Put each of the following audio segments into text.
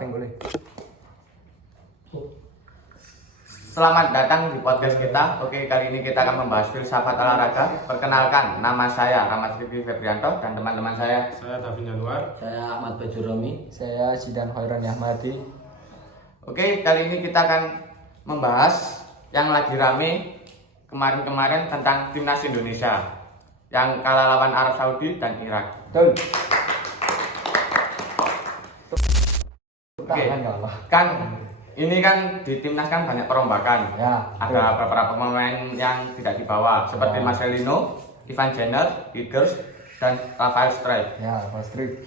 starting boleh. Selamat datang di podcast kita. Oke, kali ini kita akan membahas filsafat olahraga. Perkenalkan, nama saya Rahmat Fikri Febrianto dan teman-teman saya Davin Januar. Saya Ahmad Bajuromi. Saya Zidan Hoiron Ahmadi. Oke, kali ini kita akan membahas yang lagi rame kemarin-kemarin tentang timnas Indonesia yang kalah lawan Arab Saudi dan Irak. Betul. Oke, kan ini kan di timnas kan banyak perombakan. Ya, ada beberapa pemain yang tidak dibawa seperti Marcelino, Ivan Jenner, Higuaín, dan Rafael Struijk. Ya, Street.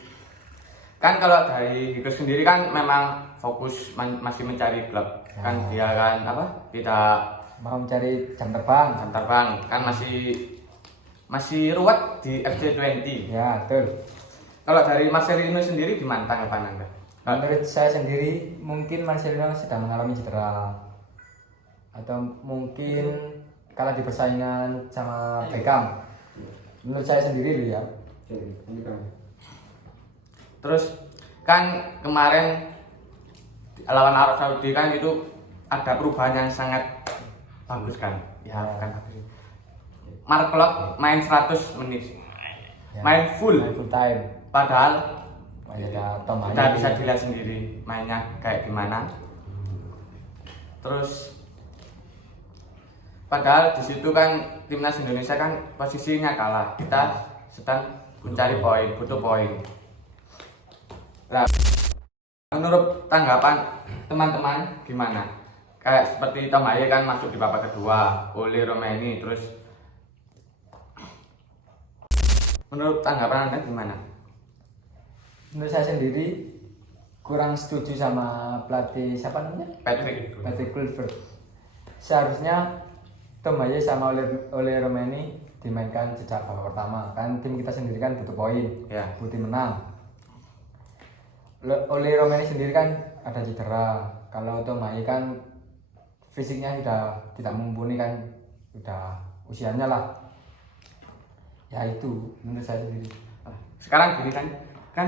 Kan kalau dari Higuaín sendiri kan memang fokus masih mencari klub. Ya. Kan dia kan tidak Mau mencari jam terbang. jam terbang, kan masih ruwet di FC20. Ya, betul. Kalau dari Marcelino sendiri gimana tanggapan Anda? Menurut saya sendiri mungkin Marcelino sedang mengalami cedera atau mungkin kalah di persaingan sama Beckham. Menurut saya sendiri ya. Terus kan kemarin lawan Arab Saudi kan itu ada perubahan yang sangat bagus kan? Ya, kan. Mark Klok main 100 menit. Ya. Main full time. Padahal Ada Tom kita Haye. bisa dilihat sendiri mainnya kayak gimana. Terus padahal di situ kan timnas Indonesia kan posisinya kalah. Kita sedang mencari poin, butuh poin. Nah, menurut tanggapan teman-teman gimana? Kayak seperti Tom Haye kan masuk di babak kedua, Oli Romeni, terus menurut tanggapan Anda gimana? Menurut saya sendiri kurang setuju sama pelatih siapa namanya? Patrick Kluivert. Seharusnya Tom Haye sama Oli Romeni dimainkan sejak babak pertama. Kan tim kita sendiri kan butuh poin, Ya. butuh menang. Oli Romeni sendiri kan ada cedera. Kalau Tom Haye kan fisiknya sudah tidak mumpuni kan, sudah usianya lah. Ya itu menurut saya sendiri. Sekarang gini kan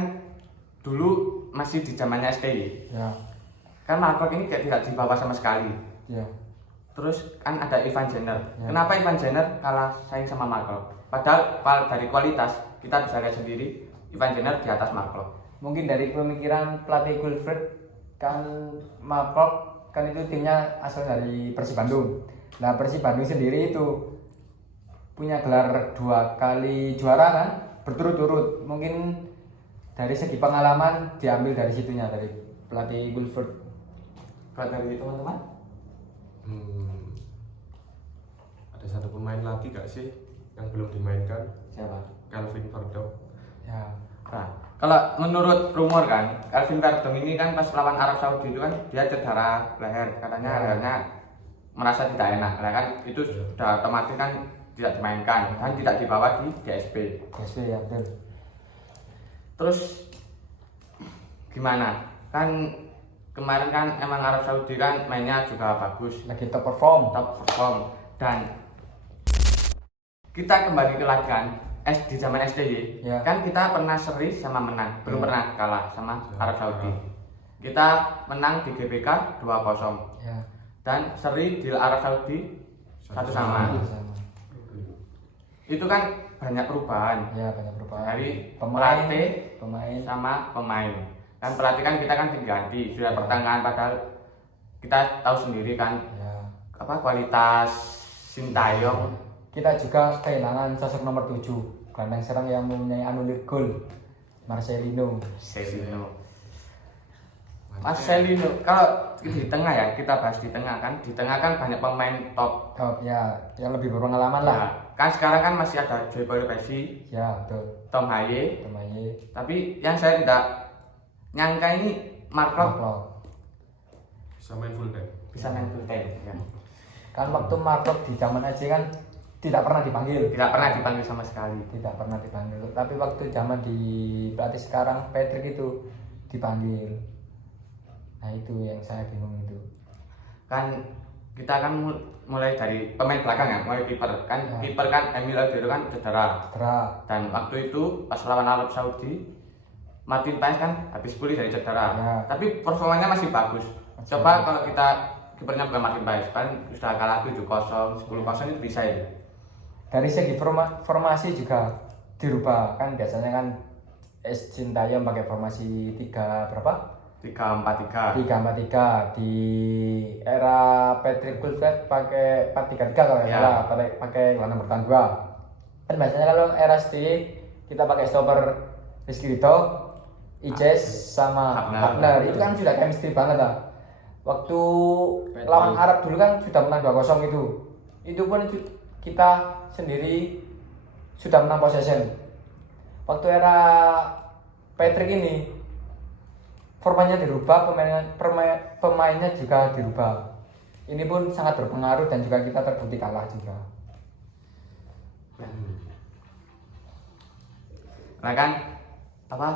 dulu masih di zamannya STY. Ya, Kan Mark Klok ini kayak tidak dibawa sama sekali. ya. Terus kan ada Ivan Jenner. Ya. Kenapa Ivan Jenner kalah saing sama Mark Klok? Padahal dari kualitas kita bisa lihat sendiri Ivan Jenner di atas Mark Klok. Mungkin dari pemikiran pelatih Kluivert kan Mark Klok kan itu timnya asal dari Persib Bandung. Nah, Persib Bandung sendiri itu punya gelar 2 kali juara kan berturut-turut. Mungkin dari segi pengalaman diambil dari situnya, dari pelatih Kluivert. Kalau dari teman-teman? Ada satu pemain lagi gak sih yang belum dimainkan? Siapa? Calvin Verdong. Ya, Nah, kalau menurut rumor kan, Calvin Verdong ini kan pas lawan Arab Saudi itu kan dia cedera leher, katanya lehernya merasa tidak enak. Nah kan itu sudah otomatis kan tidak dimainkan dan tidak dibawa di DSP. PSB ya betul. Terus gimana? Kan kemarin kan emang Arab Saudi kan mainnya juga bagus, Lagi top perform. dan kita kembali ke latihan di zaman STY. Ya. Kan kita pernah seri sama menang, belum pernah kalah sama Arab Saudi. Kita menang di GBK 2-0 Ya. dan seri di Arab Saudi 1-1. Sama. Itu kan banyak perubahan Ya, banyak perubahan. dari Pemain, pelatih pemain. sama pemain. Kan pelatih kan kita kan diganti sudah pertengahan, padahal kita tahu sendiri kan Ya. kualitas Sintayong. Kita juga kehilangan sosok nomor 7, gelandang serang yang mempunyai anulir gol, Marcelino. Marcelino, kalau di tengah ya, kita bahas di tengah kan banyak pemain top. Top ya, yang lebih berpengalaman lah. Ya, kan sekarang kan masih ada Joy Pesci, Ya, betul. Tom Haye, Tom Haye, tapi yang saya tidak nyangka ini Mark Klok Mark Klok. Bisa main full time. bisa main full time. Ya. Kan waktu Mark Klok di zaman AJ kan tidak pernah dipanggil. Tidak pernah dipanggil sama sekali. Tidak pernah dipanggil. Tapi waktu zaman di pelatih sekarang Patrick itu dipanggil. Nah, itu yang saya bingung itu. Kan kita kan mulai dari pemain belakang ya, mulai kiper kan. Ya. Kiper kan Emil Adero kan cedera. Cedera. Dan waktu itu pas lawan Arab Saudi Martin Paes kan habis pulih dari cedera, Ya. tapi performanya masih bagus. Coba kalau kita kipernya bukan Martin Paes, paling sudah kalah 7-0, 10-0 itu bisa ya. Dari segi formasi juga dirubah kan, biasanya kan Sintayong pakai formasi 3-4-3. 3-4-3. Di era Patrick Kluivert pakai 4-3-3 kalau nggak Ya. salah, pakai gelandang bertahan 2. Kan biasanya kalau era STY kita pakai stopper Rizky Ridho, Ijes sama Hafner. Hafner. Itu kan sudah chemistry banget lah. Waktu lawan Arab dulu kan sudah menang 2-0 itu. Itu pun kita sendiri sudah menang possession. Waktu era Patrick ini formanya dirubah, pemainnya juga dirubah. Ini pun sangat berpengaruh dan juga kita terbukti kalah juga. Nah kan apa?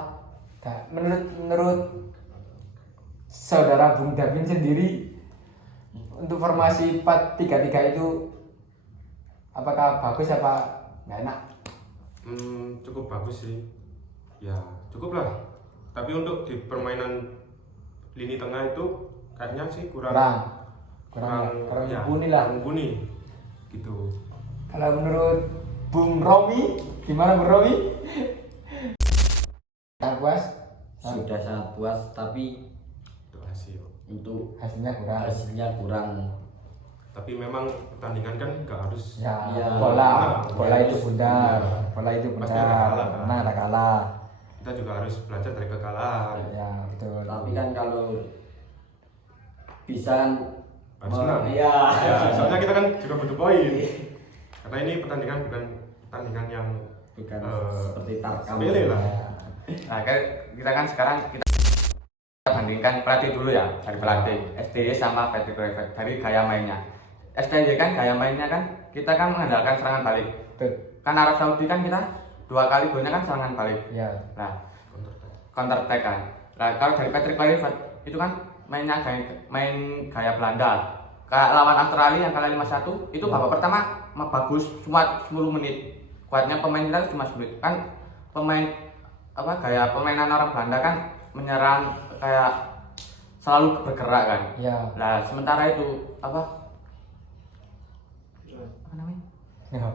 Nah, menurut saudara Bung Davin sendiri, untuk formasi 4-3-3 itu apakah bagus apa nggak enak? Cukup bagus sih. Ya, cukup lah. Tapi untuk di permainan lini tengah itu kayaknya sih kurang ya, mumpuni lah. kurang mumpuni gitu. Kalau menurut Bung Romi, gimana Bung Romi? Tak puas? Sudah sangat puas, tapi Untuk hasil. untuk Hasilnya kurang. hasilnya kurang. Tapi memang pertandingan kan nggak harus Ya, Ya, bola itu bundar, bola itu Pasti ada bundar, kalah, kan? menang ada kalah. kita juga harus belajar dari kekalahan. Ya betul. Tapi kan kalau bisa kan Harus menang. Iya. Ya, soalnya kita kan juga butuh poin. Karena ini pertandingan bukan pertandingan yang bukan eh, seperti tarkam. sepele lah. Nah, kita kan sekarang kita bandingkan pelatih dulu ya, dari pelatih STY sama Patrick Kluivert dari gaya mainnya. STY kan gaya mainnya kan kita kan mengandalkan serangan balik. Betul. Kan Arab Saudi kan kita 2 kali golnya kan serangan balik. Ya. Nah, counter attack kan. Nah, kalau dari Patrick Kluivert itu kan mainnya main gaya Belanda. Kayak lawan Australia yang kalah 5-1 itu babak pertama bagus cuma 10 menit. Kuatnya pemain kita cuma 10 menit. Kan pemain apa gaya permainan orang Belanda kan menyerang kayak selalu bergerak kan. Ya. Nah, sementara itu apa namanya? Ya.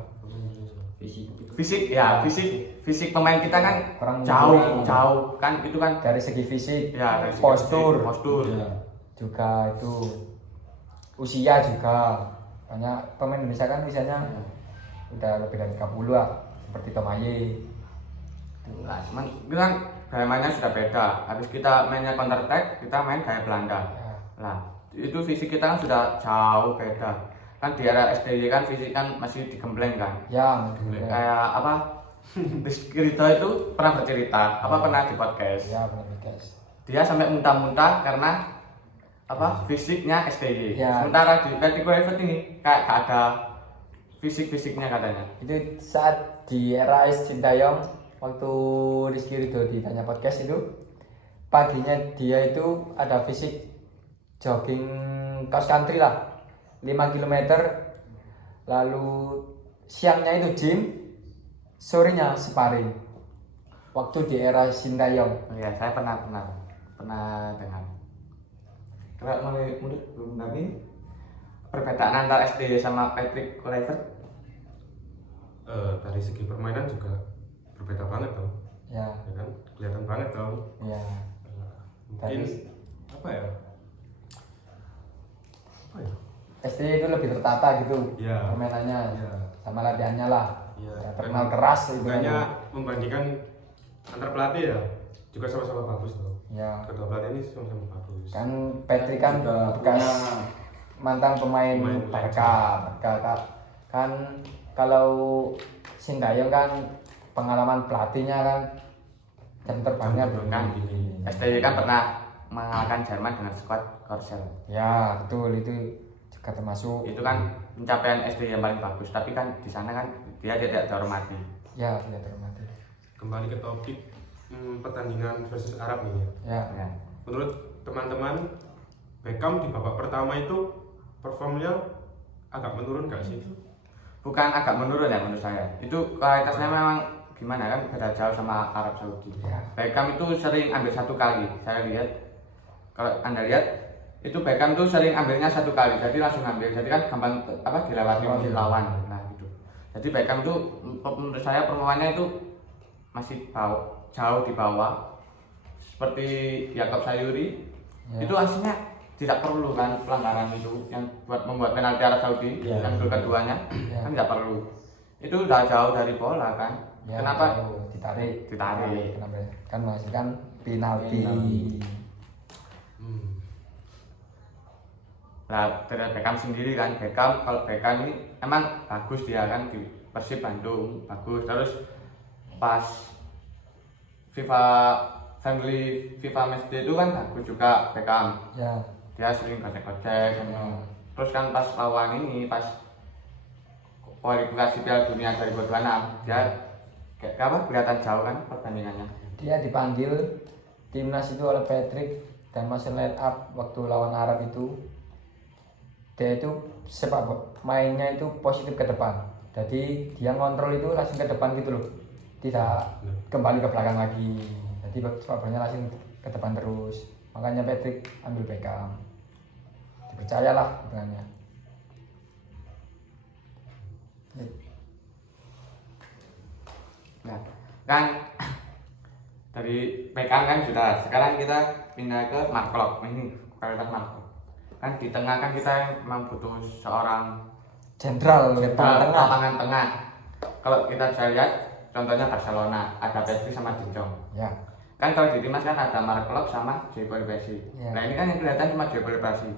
Fisik. Fisik pemain kita kan Kurang jauh kan itu kan Dari segi fisik, ya dari segi postur, postur. Ya. Juga itu usia juga banyak pemain Indonesia kan usianya udah lebih dari 30 lah, seperti Tomaye. Nah, cuman itu kan gaya mainnya sudah beda. Habis kita mainnya counter attack, kita main gaya Belanda. Ya. Nah, itu fisik kita kan sudah jauh beda. Kan di era SDY kan fisik kan masih digembleng kan. Ya, Kayak apa? Rizky Ridho itu pernah bercerita, pernah di podcast. ya benar guys. Dia sampai muntah-muntah karena fisiknya SDY. Ya. Sementara di Patrick Kluivert ini kayak gak ada fisik-fisiknya katanya. Itu saat di era Sintayong, waktu Rizky Ridho ditanya podcast itu, paginya dia itu ada fisik jogging cross country lah 5 km, lalu siangnya itu gym, sorenya sparring. Waktu di era Sintayong. Oh iya, saya pernah dengar. Kalau menurut Bung Nabi, perbedaan antara SDY sama Patrick Kluivert Dari segi permainan juga berbeda banget dong. Ya, Ya kan? Kelihatan banget dong. ya. Mungkin apa ya? SD itu lebih tertata gitu Ya. permainannya, Ya. sama latihannya lah. Ya, Ya, terkenal keras itu. Bukannya membandingkan antar pelatih ya, juga sama-sama bagus loh. Ya. Kedua pelatih ini sama-sama bagus. Kan Patrick kan Juga bekas punya mantan pemain Pemain Barca kan. Kalau Sintayong kan pengalaman pelatihnya kan jam terbangnya kan tinggi. SDY kan pernah mengalahkan Jerman dengan skuad Korsel. Ya betul, itu juga termasuk. Itu kan pencapaian SDY yang paling bagus, tapi kan di sana kan dia tidak dihormati. Ya tidak terhormati. Kembali ke topik pertandingan versus Arab nih ya. Ya. Ya. Menurut teman-teman, Beckham di babak pertama itu performnya agak menurun gak sih? Bukan agak menurun ya menurut saya. Itu kualitasnya memang gimana kan beda jauh sama Arab Saudi. Ya. Beckham itu sering ambil 1 kali. Saya lihat kalau Anda lihat itu Beckham tuh sering ambilnya 1 kali, jadi langsung ambil. Jadi kan gampang dilewati Oh, iya. lawan. Nah gitu. Jadi Beckham tuh menurut saya permainannya itu masih jauh di bawah. Seperti Yakob Sayuri Ya. itu aslinya tidak perlu kan pelanggaran itu yang membuat penalti Arab Saudi Ya. yang gol keduanya Ya. kan tidak perlu. Itu udah jauh dari bola kan. Ya, Kenapa ditarik? ditarik? Kenapa? Kan masih kan penalti. Nah, dari Beckham sendiri kan, kalau Beckham ini emang bagus dia kan di Persib Bandung, bagus. Terus pas FIFA Matchday itu kan bagus juga Beckham. Ya. Dia sering gocek-gocek. Terus kan pas lawan ini, pas kualifikasi Piala Dunia 2026, dia kayak apa? Kelihatan jauh kan pertandingannya. Dia dipanggil timnas itu oleh Patrick dan masuk line up waktu lawan Arab itu. Dia itu sepak mainnya itu positif ke depan. Jadi dia ngontrol itu langsung ke depan gitu loh. Tidak kembali ke belakang lagi. Jadi sepak bolanya langsung ke depan terus. Makanya Patrick ambil Beckham. Dipercayalah hitungannya. Nah, kan dari Beckham kan sudah. Sekarang kita pindah ke Mark Klok. Ini kualitas Mark Klok. Kan di tengah kan kita memang butuh seorang Jenderal tengah. lapangan tengah. Kalau kita bisa lihat contohnya Barcelona, ada Pedri sama De Jong. Ya. Kan kalau di timnas kan ada Mark Klok sama Diego Ribasi. Ya. Nah ini kan yang kelihatan cuma Diego Ribasi.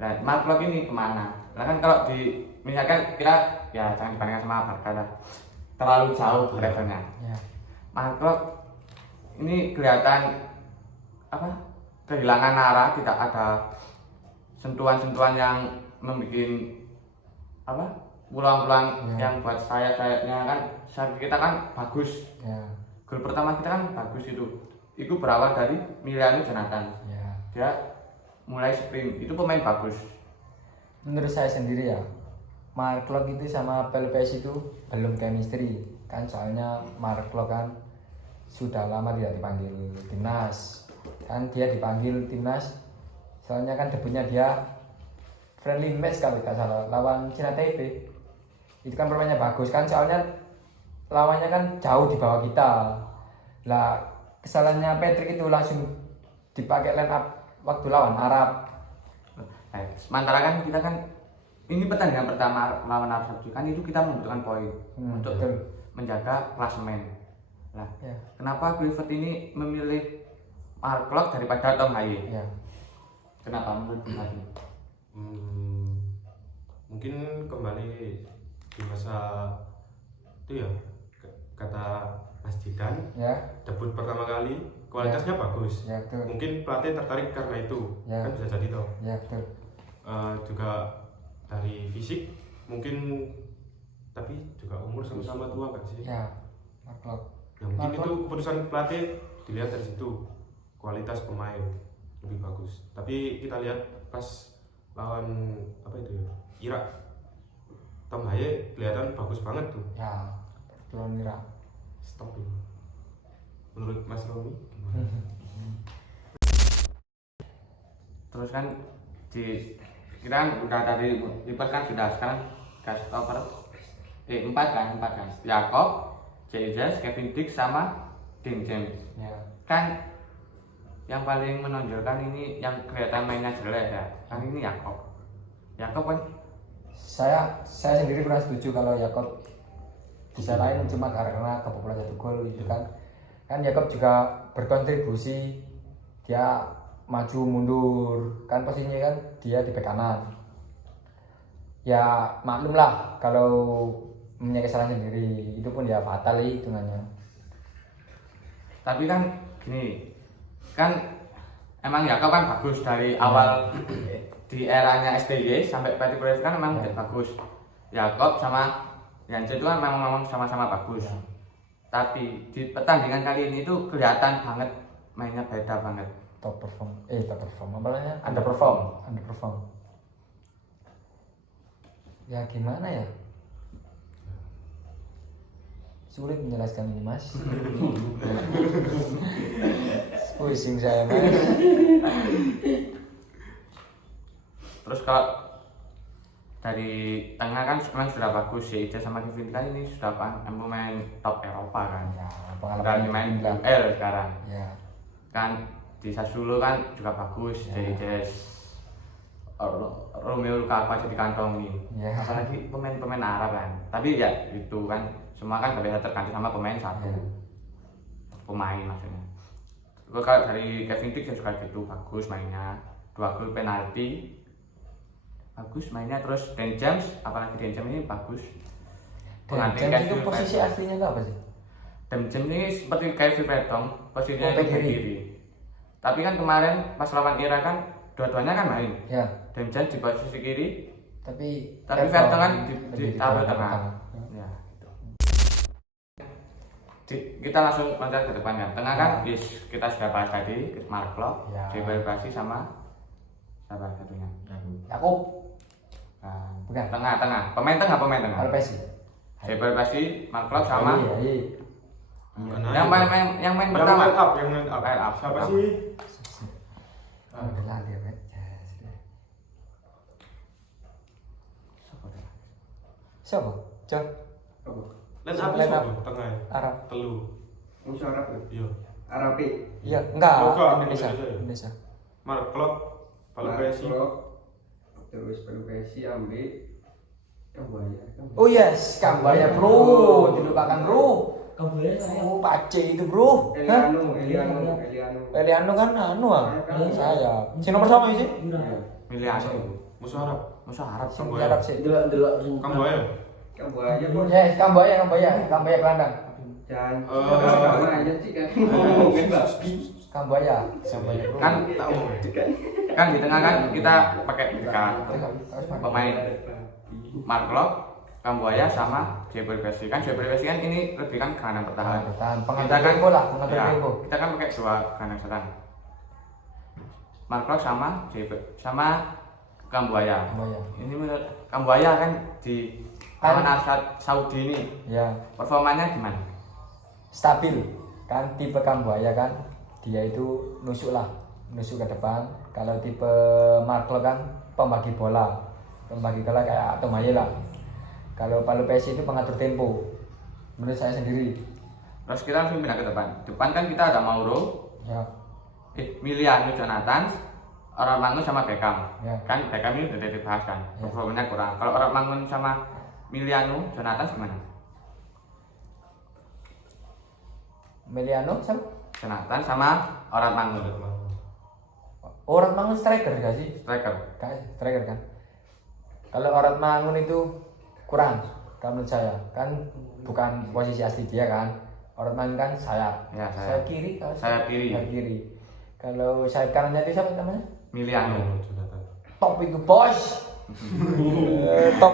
Nah Mark Klok ini kemana? Nah kan kalau di misalkan kita ya jangan dibandingkan sama Barca lah, terlalu jauh levelnya. Ya. Mark Klok ini kelihatan apa? Kehilangan arah, tidak ada sentuhan-sentuhan yang membuat apa? Pulang-pulang Ya. yang buat sayap-sayapnya kan sayap kita kan bagus. Ya. Gol pertama kita kan bagus itu. Itu berawal dari Emiliano Jonathan. Ya. Dia mulai sprint. Itu pemain bagus. Menurut saya sendiri ya, Mark Klok itu sama PLPS itu belum chemistry kan, soalnya Mark Klok kan sudah lama tidak dipanggil timnas. Kan dia dipanggil timnas soalnya kan debutnya dia friendly match kalau tidak salah lawan Cina Taipei. Itu kan permainnya bagus kan, soalnya lawannya kan jauh di bawah kita. Lah kesalahannya Patrick itu langsung dipakai line up waktu lawan Arab. Sementara kan kita kan ini pertandingan pertama lawan Arab Saudi kan itu kita membutuhkan poin untuk betul. menjaga klasemen. Nah, Ya. kenapa Clifford ini memilih Mark Klok daripada Tom Haye? Ya. Kenapa menurut Haye? Mungkin kembali di masa itu ya, kata Mas Jidan, Ya. debut pertama kali kualitasnya bagus. Ya betul. Mungkin pelatih tertarik karena itu. Ya. Kan bisa jadi toh. Ya betul. Juga dari fisik mungkin, tapi juga umur sama-sama tua kan sih. Ya. Mark Klok. Ya, mungkin Mark itu keputusan pelatih dilihat dari situ, kualitas pemain lebih bagus. Tapi kita lihat pas lawan apa itu ya, Irak, Tom Haye kelihatan bagus banget tuh. Ya. Lawan Irak. Stop dulu. Menurut Mas Romi gimana? Terus kan kita kan udah dari Clifford kan sudah, sekarang stopper 4 kan. Yakob, Jesus, Kevin Dix sama Dean James. Ya. Kan yang paling menonjolkan ini yang kelihatan mainnya jelek ya. Kan ini Yakob kan Saya sendiri kurang setuju kalau Yakob bisa lain cuma karena kebobolan 1 gol itu kan. Kan Yakob juga berkontribusi, dia maju mundur kan, posisinya kan dia di bek kanan. Ya maklum lah kalau punya kesalahan sendiri, itu pun ya fatal hitungannya. tapi kan gini kan emang Yakob kan bagus dari awal di eranya STY sampai Patrick Kluivert kan memang bagus. Yakob sama Jansen itu kan memang sama-sama bagus. Tapi di pertandingan kali ini tuh kelihatan banget mainnya beda banget. Top perform apa namanya? Underperform. Ya gimana ya? Sulit menjelaskan ini mas. Pusing saya mas. Terus kalau dari tengah kan sekarang sudah bagus ya, Ija sama Kevin kan ini sudah pemain top Eropa kan. Ya, Udah pengalaman main bilang. UEL sekarang. Ya, Kan di Sassuolo kan juga bagus, Ya. jadi Romelu Lukaku aja dikantongi. Ya. Apalagi pemain-pemain Arab kan. Tapi ya itu kan semua kan gak bisa terganti sama pemain satu. Ya. Pemain maksudnya. Kalau dari Kevin Dix juga gitu bagus mainnya, 2 gol penalti. Bagus mainnya, terus Dan James, apalagi Dan James ini bagus. Dan Pengganti James itu Kevin posisi Vertonghen. aslinya itu apa sih? Dan James ini seperti Kevin Vertonghen, posisinya Oh, itu back back kiri. kiri. Tapi kan kemarin pas lawan Irak kan dua-duanya kan main. Ya, Dan James di posisi kiri, tapi tapi Vertonghen kan ditaruh tengah. Ya, gitu. Kita langsung loncat ke depan kan. Tengah kan, yes, kita sudah bahas tadi, Mark Klok, Ya. Debelbasi sama siapa satunya? Yakub. Nah, Bukan. tengah, pemain tengah. Kalau Pesi. Debelbasi, Mark Klok sama Iya. Bukan yang aja. main yang pertama. main up, yang main up. Main up. Siapa Up. sih? Oh, udah lali ya, Pak. Ya, sudah. Siapa? John Line up Line up. siapa? Tengah. Arab. Telu. Musuh Arab ya? Iya. Arabi. Iya, enggak, Enggak, Indonesia. Indonesia ya? Indonesia. Mark Klok, Palu Pesi. Terus Palu Pesi ambil Kambuaya. Oh yes, Kambaya bro, dilupakan bro. Oh, Pace itu bro. Hah? Eliano kan anu ah. Saya. Si nomor sama sih? Miliano. Musuh Arab. Musuh Arab sih. Sing Arab sih. Delok Kamboya. Kambuaya bos. Yes, Kambaya gelandang. Jangan. Eh. Sama aja sih kan ngomong kan babi. Kambaya bro. Kan kan di tengah kan kita pakai mereka pemain Mark Klok, Kambuaya sama Jebel Besi kan. Jebel Besi kan ini lebih kan gelandang bertahan. Bertahan, Kita pengatur kan tempo lah, pengatur ya, tempo. kita kan pakai 2 gelandang serang. Mark Klok sama Jebel sama Kambuaya. Kambaya. Ini menurut Kambuaya kan di Al Nassr Saudi ini Ya, performanya gimana? stabil. Kan tipe Kambaya kan dia itu nusuk ke depan. Kalau tipe Markle kan pembagi bola kayak Tomaye lah. Kalau Palu Pesi itu pengatur tempo. Menurut saya sendiri. Terus kita langsung pindah ke depan. Depan kan kita ada Mauro, Ya, Miliano, Jonathan, Orang Mangun sama Beckham. Ya. Kan Beckham ini sudah dibahas kan. Ya. Performanya kurang. Kalau Orang Mangun sama Miliano, Jonathan gimana? Meliano sama Jonathan sama Orang Mangun. orang Mangun striker gak sih? Striker. Striker kan. Kalau orang Mangun itu kurang kalau menurut saya. Kan bukan posisi asli dia kan. Orang Mangun kan sayap. Ya, Sayap kiri kalau Sayap kiri. Sayap kiri. Kalau sayap kanannya itu siapa namanya? Miliano. Jonathan. Top itu bos. Top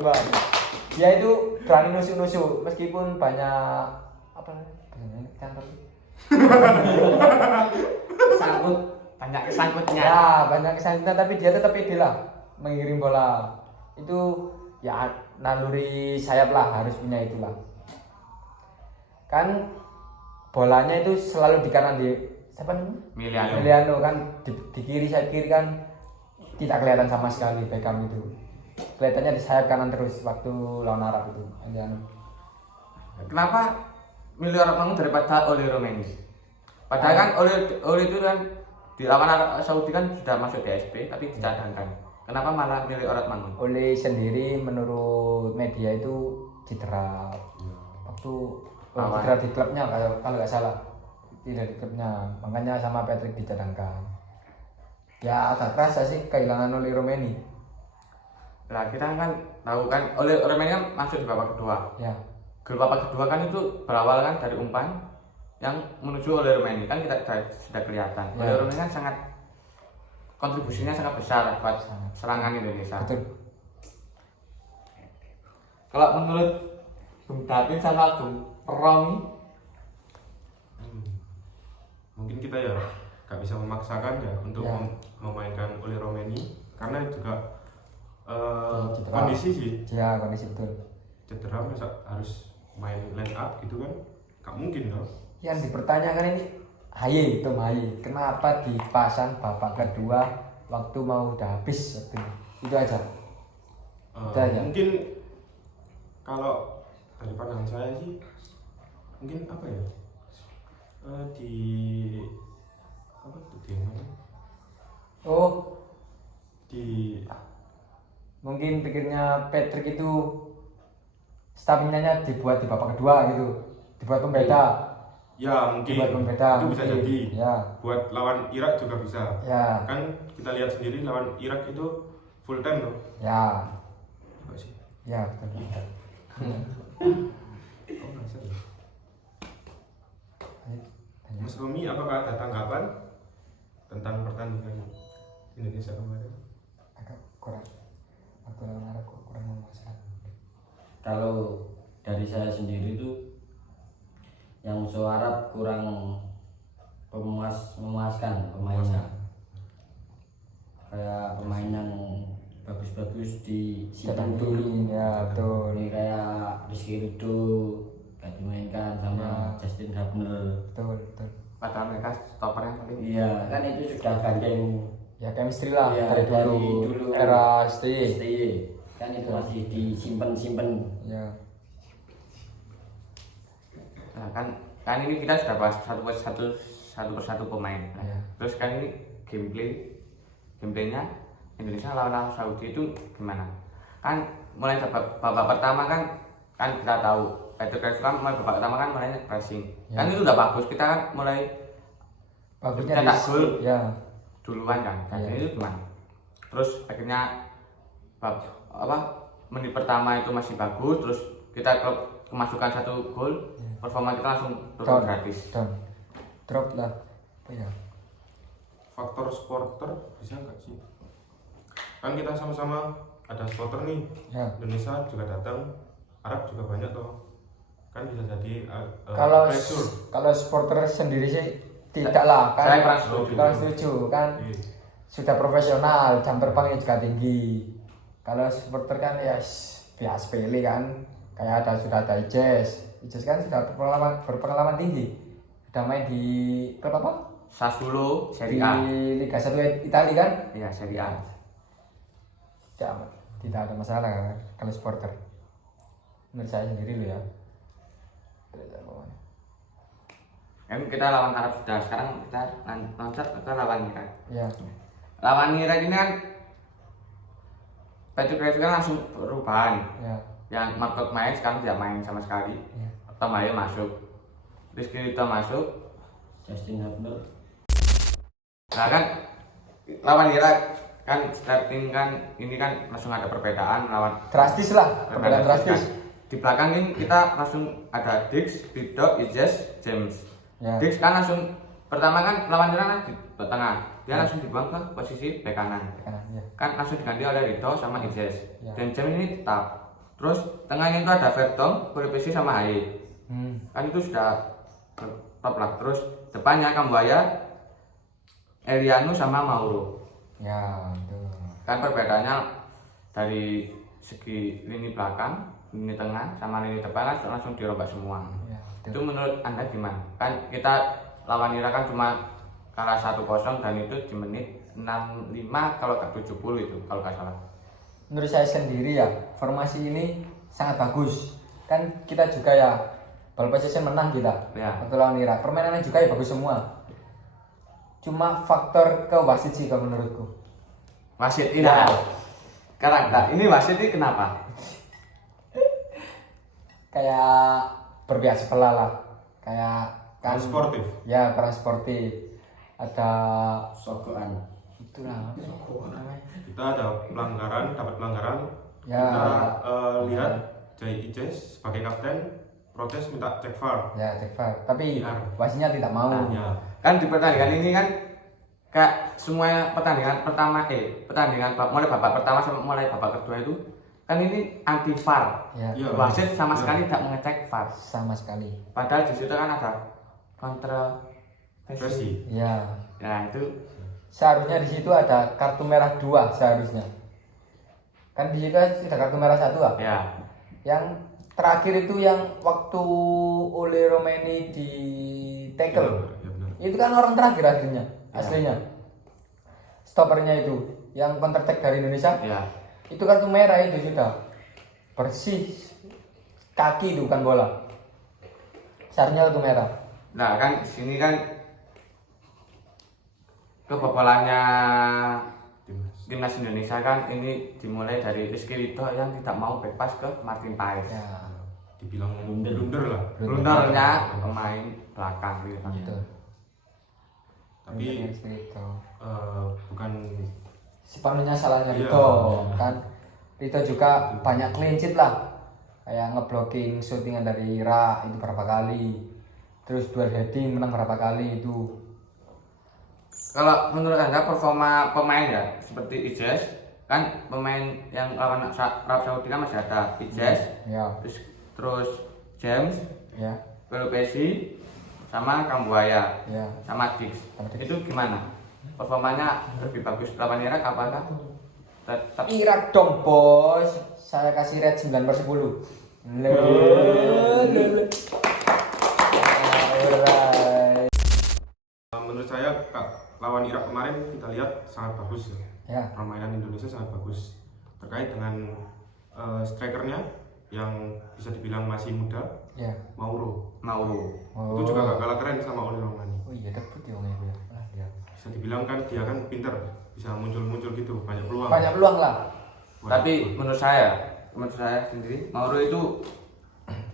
Bang. Dia itu berani nusuk-nusuk meskipun banyak apa namanya? Cantor. Sangkut, banyak kesangkutnya. Ya, banyak kesangkutan tapi dia tetap pede lah mengirim bola. Itu ya naluri sayap lah, harus punya itulah. Kan bolanya itu selalu di kanan di siapa namanya? Miliano. Miliano kan di kiri, sayap kiri kan tidak kelihatan sama sekali Beckham itu. Kelihatannya di sayap kanan terus waktu lawan Arab itu. Miliano. Kenapa milih Orang Mangun daripada Oli Romeni? Padahal kan Oli itu kan di lawan Arab Saudi kan sudah masuk DSP tapi dicadangkan. Kenapa malah milih Orang Mangun? Oleh sendiri menurut media itu cedera waktu cedera di klubnya kalau nggak salah, tidak di klubnya, makanya sama Patrick dicadangkan. Ya agak kerasa sih kehilangan Oli Romeni. Nah kita kan tahu kan Oli Romeni kan masuk di babak kedua. Ya, Gol babak kedua kan itu berawal kan dari umpan yang menuju Oli Romeni kan kita sudah kelihatan. Ya. Oli Romeni kan sangat kontribusinya sangat besar buat serangan Indonesia. betul. Kalau menurut Bung David sama Bung Romi, Mungkin kita ya nggak bisa memaksakan ya untuk Ya. memainkan Oli Romeni karena juga Cedera. kondisi sih. Ya kondisi betul. cedera masa harus main line up gitu kan? Gak mungkin dong. Yang dipertanyakan ini Haye, Tom Haye, kenapa dipasang babak kedua waktu mau udah habis waktu itu aja. Itu aja. Mungkin kalau dari pandangan saya sih mungkin apa ya, di apa tuh dia namanya, Oh, di mungkin pikirnya Patrick itu stamina-nya dibuat di babak kedua gitu, dibuat pembeda. ya mungkin Dibuat pembeda, itu bisa mungkin. jadi Ya. buat lawan Irak juga bisa Ya, kan, kita lihat sendiri lawan Irak itu full time loh. ya, Apa sih? ya betul. Kok nggak ya? Ayo, tanya. Mas Romi, apakah ada tanggapan tentang pertandingan Indonesia kemarin? Agak kurang. Waktu lawan Arab kok kurang memuaskan. Kalau dari saya sendiri itu yang musuh Arab kurang memuaskan pemainnya, kayak pemain yang bagus-bagus di simpan dulu. Ya betul. Ini kayak Rizky Ridho gak dimainkan sama Justin Hubner. Betul, betul. Padahal mereka stopper yang paling Iya kan itu sudah gandeng Ya chemistry lah ya, dari dulu kan, era STY. STY kan itu masih disimpan. Ya. Nah, kan ini kita sudah bahas satu persatu pemain. Nah, Ya. terus kan ini gameplaynya Indonesia lawan Arab Saudi itu gimana? Kan mulai babak pertama kan kita tahu Patrick kan mulai babak pertama kan mulainya pressing. Ya. Kan itu udah bagus, kita kan mulai Bagusnya cetak gol ya. duluan kan. Jadi Ya. itu gimana? Terus akhirnya menit pertama itu masih bagus, terus kita kemasukan satu gol, performa kita langsung turun gratis. Drop lah. Apa ya? Faktor supporter bisa nggak sih? Kan kita sama-sama ada supporter nih, Ya. Indonesia juga datang, Arab juga banyak toh, kan bisa jadi Kalau pressure. kalau supporter sendiri sih tidak lah kan. Saya kurang setuju. Kurang setuju kan. Iya. Sudah profesional, jam terbangnya juga tinggi. Kalau supporter kan ya biasa sepele kan. Kayak sudah ada Ijes kan sudah berpengalaman tinggi. Sudah main di klub apa? Sassuolo Serie Di A. Liga 1 Italia kan? Iya, Serie A. Tidak ada masalah kan kalau supporter. Menurut saya sendiri loh ya. Kan kita lawan Arab sudah, sekarang kita loncat ke lawan Irak. Ya. Lawan Irak ini kan Patrick kan langsung perubahan. Ya. Yang Markot main sekarang tidak main sama sekali. Ya. Tom Haye masuk, Rizky Ridho masuk. Justin Hubner. Nah kan lawan Irak kan starting kan ini kan langsung ada perbedaan lawan Drastis lah, perbedaan drastis. kan. Di belakang ini kita langsung ada Dix, Ridho, Ijes, James. Ya. Dix kan langsung pertama kan lawan Irak kan di tengah, dia langsung dibuang ke posisi bek kanan. Kanan, ya. Kan langsung diganti oleh Ridho sama Ijes. Ya. Dan James ini tetap. Terus tengahnya itu ada Vertong, Kuripesi sama Haye. Kan itu sudah top lah. Terus depannya Kambuaya, Elianu sama Mauro. Ya, betul. Kan perbedaannya dari segi lini belakang, lini tengah sama lini depan kan langsung dirombak semua. Ya, Itu betul. menurut Anda gimana? Kan kita lawan Irak kan cuma kalah 1-0 dan itu di menit 65 kalau tak 70 itu kalau nggak salah. Menurut saya sendiri ya, formasi ini sangat bagus. Kan kita juga ya ball possession menang kita. Ya. Waktu lawan Irak. Permainannya juga ya bagus semua. Cuma faktor ke wasit sih kalau menurutku. Wasit ini Ya. karakter. Ini wasit ini kenapa? Kayak berpihak sebelah lah. Kayak kan Sportif. Ya, kurang sportif. Ada Sogokan. itulah. Kita ada pelanggaran, dapat pelanggaran. Ya. Kita lihat Jai Ijes sebagai kapten protes minta cek VAR. Ya, cek VAR. Tapi Ya. wasitnya tidak mau. Ya. Kan di pertandingan ini kan kayak semua pertandingan mulai babak pertama sampai mulai babak kedua itu kan ini anti VAR. Ya, Iya. Wasit sama Ya. sekali tidak mengecek VAR. sama sekali. Padahal di situ kan ada kontroversi. Versi. Ya. Nah itu Seharusnya di situ ada kartu merah 2 seharusnya. Kan di situ ada kartu merah 1 lah. ya Yang terakhir itu yang waktu oleh Romeni di tackle. Ya, benar. Itu kan orang terakhir aslinya. Stoppernya itu yang counter attack dari Indonesia. Ya. Itu kartu merah itu sudah. Bersih. Kaki itu bukan bola. Seharusnya kartu merah. Nah kan sini kan kebobolannya timnas Indonesia kan ini dimulai dari Rizky Ridho yang tidak mau back pass ke Martin Paes. Ya, Dibilang blunder lah. Blundernya pemain belakang gitu. betul. Tapi Itu. bukan Sepenuhnya salahnya Iya. Rito kan. Rito juga banyak clean sheet lah. Kayak ngeblocking shootingan dari Ira itu berapa kali. Terus dual heading menang berapa kali itu. Kalau menurut Anda performa pemain ya seperti Ijes kan pemain yang lawan Arab Saudi kan masih ada Ijes, Ya, terus James, ya, Pelupesi, sama Kambuaya, ya. sama Dix. Sama Dix. Itu gimana? Performanya lebih bagus lawan Irak apakah? Tetap Irak dong bos. Saya kasih rate 9/10. Alright. menurut saya lawan Irak kemarin kita lihat sangat bagus ya. Ya, Permainan Indonesia sangat bagus terkait dengan strikernya yang bisa dibilang masih muda, ya. Mauro. Mauro. Itu juga gak kalah keren sama Oli Romani. Oh iya debut ya Om ya. Ah, ya. Bisa dibilang kan dia kan pinter, bisa muncul-muncul gitu, banyak peluang. Banyak peluang lah. Tapi menurut saya sendiri Mauro itu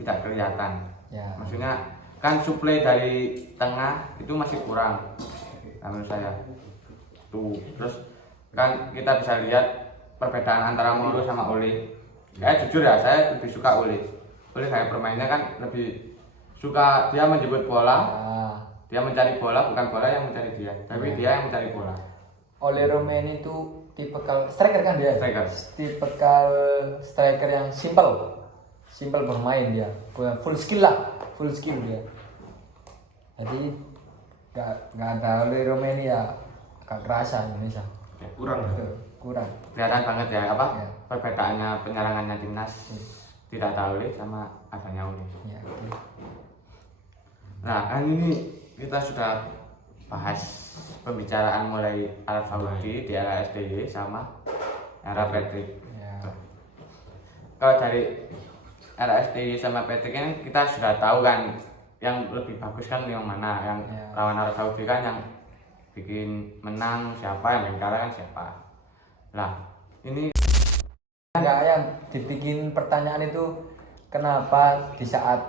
tidak kelihatan. Ya. Maksudnya kan suplai dari tengah itu masih kurang. Nah, menurut saya. Tuh, terus kan kita bisa lihat perbedaan antara Mauro sama Oli. Jujur ya, saya lebih suka Oli. Oli kayak permainnya kan lebih suka dia menjemput bola, Ah. dia mencari bola, bukan bola yang mencari dia, tapi dia yang mencari bola. Oleh Romeni itu tipikal striker kan dia? Striker. Tipikal striker yang simple bermain dia, full skill lah, full skill dia. Jadi nggak ada Oleh Romeni ya, agak kerasa Indonesia. Kurang lah. Betul, kurang. Kelihatan banget ya apa Ya. perbedaannya penyerangannya timnas tidak ada Oli sama adanya Oli. Ya, betul. Nah kan ini kita sudah bahas pembicaraan mulai Arab Saudi di era SBY sama era Patrick. Ya. Kalau dari era SBY sama Patrick kan kita sudah tahu kan yang lebih bagus kan yang mana, yang Ya. lawan Arab Saudi kan yang bikin menang siapa, yang bikin kalah kan siapa. Lah ini Nggak, yang dibikin pertanyaan itu kenapa di saat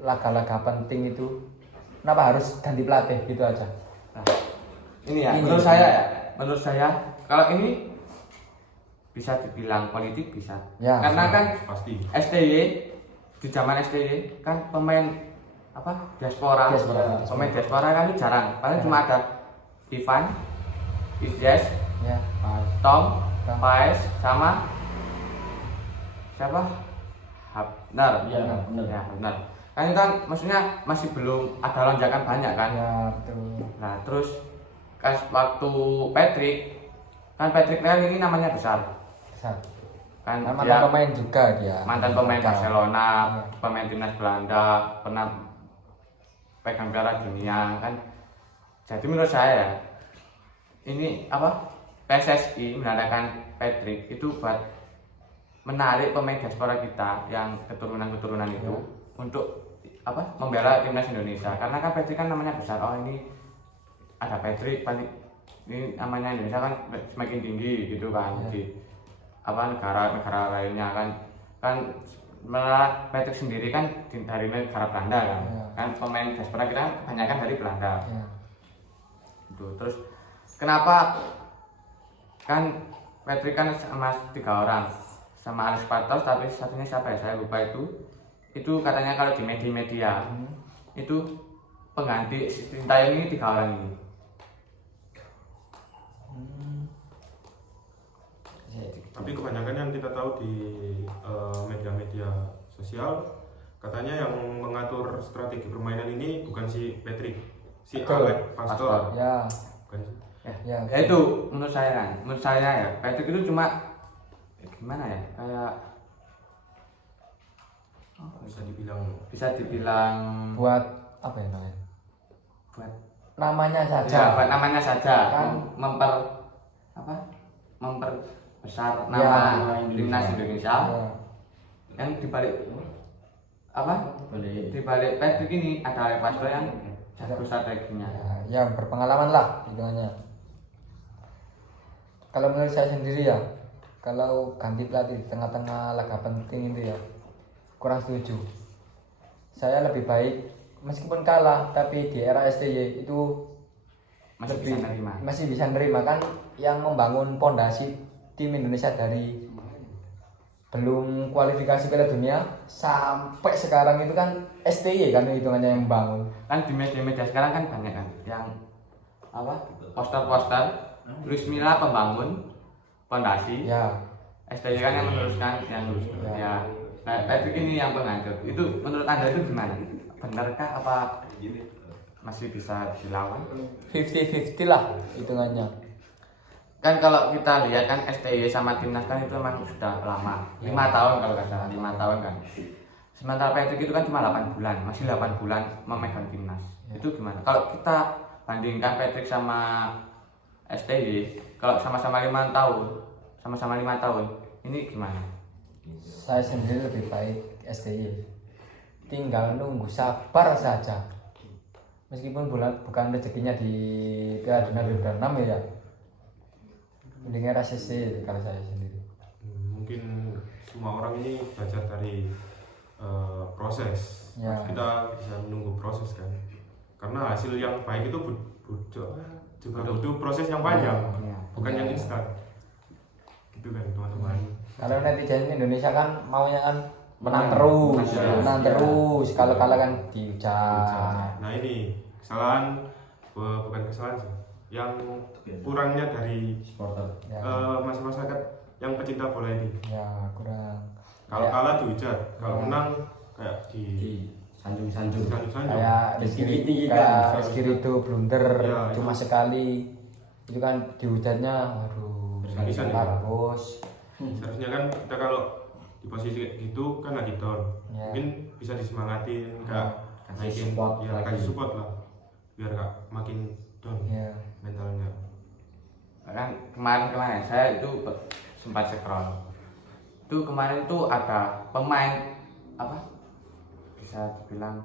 laga-laga penting itu kenapa harus ganti pelatih gitu aja. nah, ini ya Ini. menurut saya kalau ini bisa dibilang politik bisa. Ya, Karena kan Pasti. STY di zaman STY kan pemain apa diaspora. Pemain diaspora kan ini jarang. Paling cuma ada Ivan, Ijes, Ya, Tom, Tom. Paes, sama siapa? Benar. Iya, benar. Ya, benar. Kan itu kan maksudnya masih belum ada lonjakan banyak kan. ya betul. Nah, terus pas waktu Patrick kan Patrick Real ini namanya besar. Besar. Kan Mantan dia pemain juga dia. mantan pemain Iya. Barcelona, pemain timnas Belanda, pernah pegang piala dunia kan. Jadi menurut saya ini apa PSSI menandakan Patrick itu buat menarik pemain diaspora kita yang keturunan-keturunan itu untuk apa membela timnas Indonesia karena kan Patrick kan namanya besar. Oh ini ada Patrick paling ini namanya Indonesia kan semakin tinggi gitu kan di apa negara-negara lainnya kan malah Patrick sendiri kan dari negara Belanda kan. Ya. Kan pemain diaspora kita kebanyakan dari Belanda. Ya. Gitu. Terus kenapa kan Patrick kan sama 3 orang sama Alex Patos tapi satunya siapa ya saya lupa itu katanya kalau di media itu pengganti Sintayong ini 3 orang ini. Tapi kebanyakan yang kita tahu di media-media sosial katanya yang mengatur strategi permainan ini bukan si Patrick, si Betul. Alex Pastor. Ya. Bukan sih. Ya. Ya itu menurut saya ya Patrick itu cuma gimana ya kayak bisa dibilang buat apa ya namanya? buat Namanya ya, saja. buat namanya saja Kan memperbesar Ya, nama timnas Indonesia. Ya. Yang dibalik Boleh. dibalik Patrick ini ada Lepasto yang jago strateginya. Ya, yang berpengalaman lah hitungannya. Kalau menurut saya sendiri ya, kalau ganti pelatih di tengah-tengah laga penting itu ya kurang setuju. Saya lebih baik meskipun kalah tapi di era STY itu Masih bisa nerima. masih bisa nerima kan, yang membangun pondasi tim Indonesia dari belum kualifikasi Piala Dunia sampai sekarang itu kan STY kan hitungannya yang membangun. Kan di media-media sekarang kan banyak kan yang poster-poster Luis Milla pembangun pondasi, Ya, STY kan yang meneruskan yang ya. Nah, Patrick ini yang penghancur. Itu menurut Anda itu gimana? Benarkah apa masih bisa dilawan? 50-50 lah hitungannya. Kan kalau kita lihat kan STY sama timnas kan itu memang sudah lama, 5 tahun kalau nggak salah, 5 tahun kan. Sementara Patrick itu kan cuma 8 bulan, masih 8 bulan memegang timnas. Itu gimana? Kalau kita bandingkan Patrick sama STY, kalau sama-sama 5 tahun, ini gimana? Saya sendiri lebih baik STY. Tinggal nunggu sabar saja. Meskipun bukan rezekinya di Piala Dunia 2006 ya. Mending era STY kalau saya sendiri. Mungkin semua orang ini belajar dari proses. Ya. Kita bisa menunggu proses kan. Karena hasil yang baik itu juga butuh proses yang panjang, Ya. bukan yang instan. Gitu kan teman-teman. Kalau netizen Indonesia kan maunya kan menang Menang. terus. Kalau kalah kan dihujat. Nah ini kesalahan, bukan kesalahan sih, yang kurangnya dari Supporter. Ya, masyarakat yang pecinta bola ini. ya kurang. Kalau Ya. kalah dihujat, kalau Ya. menang kayak Di di sanjung-sanjung. sanjung-sanjung. Kayak Rizky Ridho blunder Ya, cuma itu. sekali. Itu kan dihujatnya, waduh, Berkali-kali. parah bos. Seharusnya kan kita kalau di posisi kayak gitu kan lagi down, Ya. mungkin bisa disemangatin, kayak Kasih naikin, support ya lagi. kasih support lah, biar gak makin down Ya. mentalnya. Kan kemarin saya itu sempat scroll. Itu kemarin tuh ada pemain bisa dibilang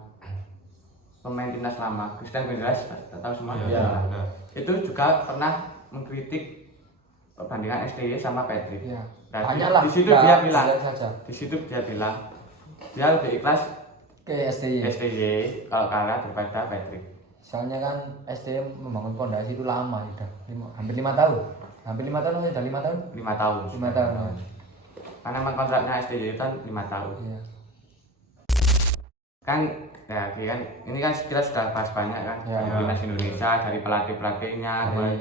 pemain timnas lama, Christian Gonzalez, tahu semua. Iya, Ya. benar. Itu juga pernah mengkritik perbandingan STY sama Patrick. Ya. Nah, Banyak lah. di situ Nggak dia bilang, saja dia lebih ikhlas ke STY. STY kalau kalah daripada Patrick. Soalnya kan STY membangun pondasi itu lama sudah, hampir 5 tahun. Hampir 5 tahun sudah 5 tahun. 5 tahun. 5 tahun. Ya. Karena memang kontraknya STY itu kan 5 tahun. Iya. Kan ya kan ini kan kita sudah bahas banyak kan Ya. timnas Indonesia dari pelatihnya Dari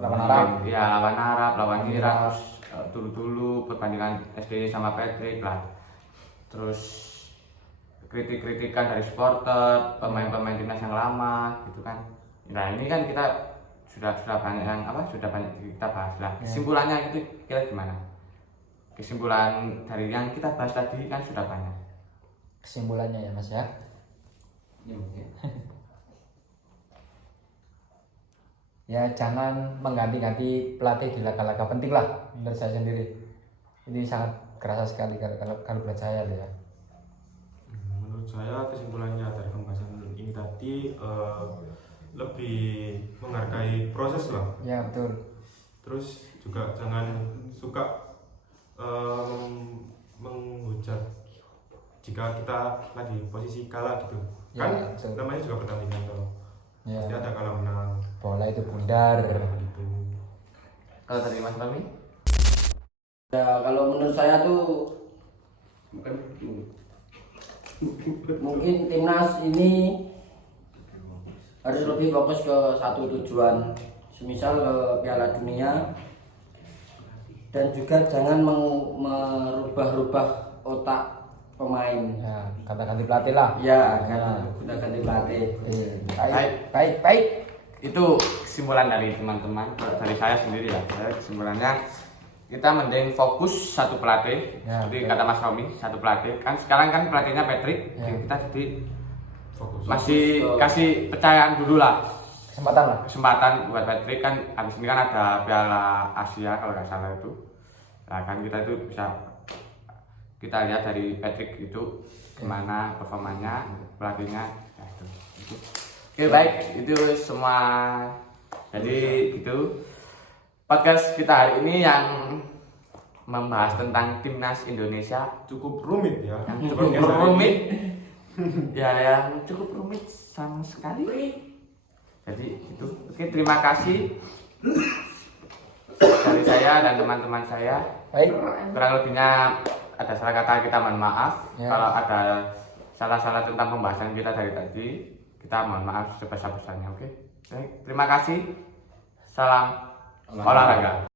lawan mulai- Arab. ya lawan Arab, lawan Irak. Irak, terus dulu perbandingan STY sama Patrick lah, terus kritik-kritikan dari supporter pemain-pemain timnas yang lama gitu kan. Nah ini kan kita sudah banyak yang sudah banyak kita bahas lah. Ya. Kesimpulannya itu kira gimana? Kesimpulan dari yang kita bahas tadi kan sudah banyak. Kesimpulannya ya Mas ya. Ya jangan mengganti-ganti pelatih di laga-laga penting lah menurut saya sendiri. Ini sangat kerasa sekali kalau buat saya loh ya. Menurut saya kesimpulannya dari pembahasan ini tadi lebih menghargai proses lah. Ya betul. Terus juga jangan suka menghujat jika kita lagi posisi kalah gitu. Ya, Kan betul. namanya juga pertandingan toh. Ya. Pasti ada kalah menang Bola itu bundar. gitu. Kalau dari Mas Tommy? Ya, kalau menurut saya tuh Bukan mungkin timnas ini harus lebih fokus ke satu tujuan, semisal ke Piala Dunia, dan juga jangan merubah-rubah otak pemain. Ya, kata-ganti pelatih lah. Ya, Ya. kita ganti pelatih. Baik. Itu kesimpulan dari teman-teman. Kalau dari saya sendiri ya, kesimpulannya kita mending fokus satu pelatih. Ya, Jadi betul. kata Mas Romi, satu pelatih. Kan sekarang kan pelatihnya Patrick, Ya. kita jadi Fokus. masih kasih percayaan dulu lah. Kesempatan lah. Kesempatan buat Patrick kan habis ini kan ada Piala Asia kalau nggak salah itu. Nah kan kita itu bisa kita lihat dari Patrick itu gimana performanya, pelatihnya. Ya, itu. Oke baik, itu semua. Jadi gitu podcast kita hari ini yang membahas tentang timnas Indonesia Cukup rumit ya. yang cukup Podcast hari ini. rumit. Ya yang cukup rumit sama sekali. Jadi itu. Oke, terima kasih dari saya dan teman-teman saya. Baik. Kurang lebihnya ada salah kata kita mohon maaf. Ya. Kalau ada salah-salah tentang pembahasan kita dari tadi, kita mohon maaf sebesar-besarnya. Oke. Baik, terima kasih. Salam olahraga.